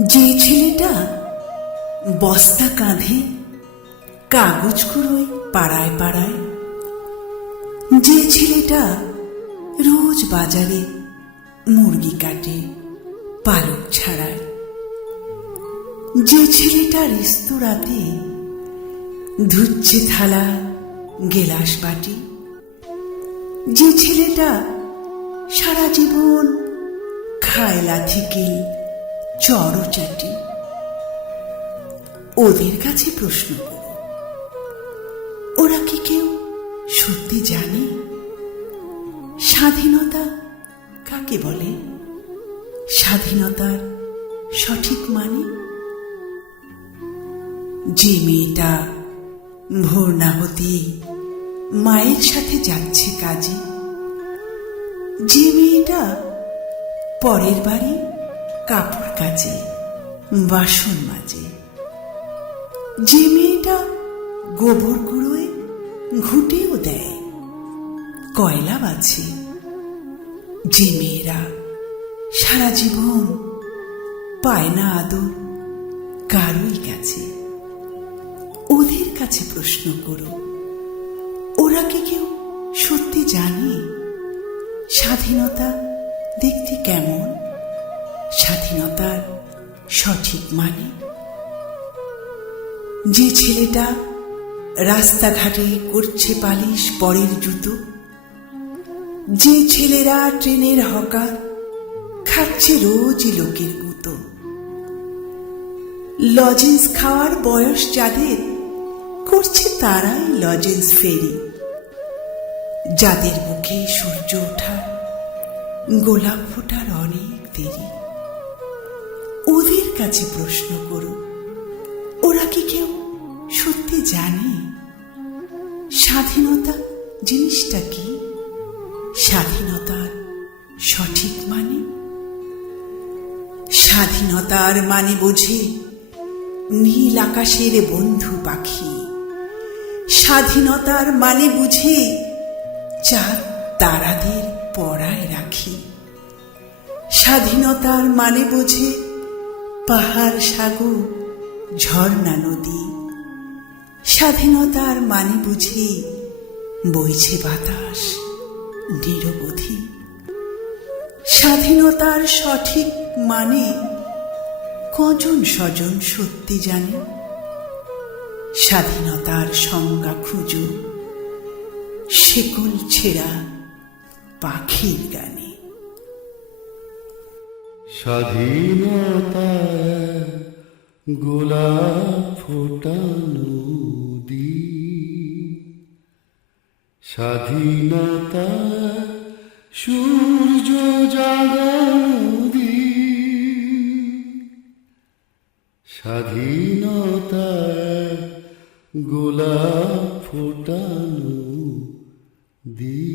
যে ছেলেটা বস্তা কাঁধে কাগজ কুড়োয় পাড়ায় পাড়ায়, যে ছেলেটা রোজ বাজারে মুরগি কাটে, পালক ছাড়ায়, যে ছেলেটা রেস্তোরাঁতে ধুচ্ছে থালা, গেলাস বাটি, যে ছেলেটা সারা জীবন খায় লাথি চড় চাটি ওদের কাছে প্রশ্ন ওরা কি কেউ সত্যি জানে? স্বাধীনতা কাকে বলে? স্বাধীনতার সঠিক মানে? যে মেয়েটা ভোর না হতেই মায়ের সাথে যাচ্ছে কাজে, যে মেয়েটা পরের বাড়ি কাপড় কাচে বাসন মাজে যে মেয়েটা গোবর কুড়োয় ঘুটেও দেয়, কয়লা বাছে যে মেয়েরা সারা জীবন পায় না আদর, কারোই কাছে। ওদের কাছে প্রশ্ন করো, ওরা কি কেউ সত্যি জানে? স্বাধীনতা দেখতে কেমন? স্বাধীনতার সঠিক মানে? যে ছেলেটা রাস্তাঘাটে করছে পালিশ পরের জুতো, যে ছেলেরা ট্রেনের হকার খাচ্ছে রোজই লোকের মতো লজেন্স খাওয়ার বয়স যাদের, করছে তারাই লজেন্স ফেরি। যাদের বুকে সূর্য ওঠা গোলাপ ফোটার অনেক দেরি। কাছে প্রশ্ন করো। ওরা কি কেউ সত্যি জানে? স্বাধীনতা জিনিসটা কি? স্বাধীনতার সঠিক মানে? স্বাধীনতার মানে বোঝে নীল আকাশের বন্ধু পাখি। স্বাধীনতার মানে বুঝে চাঁদ তারাদের পড়ায় রাখি। স্বাধীনতার মানে বোঝে পাহাড় সাগর, ঝর্ণা নদী। স্বাধীনতার মানে বুঝে বইছে বাতাস নিরবধি স্বাধীনতার সঠিক মানে কজন স্বজন সত্যি জানে? স্বাধীনতার সংজ্ঞা খুঁজো, শেকল ছেঁড়া পাখির গানে। স্বাধীনতা গোলাপ ফোটানো দি স্বাধীনতা সূর্য জাগানো স্বাধীনতা গোলাপ ফোটানো দি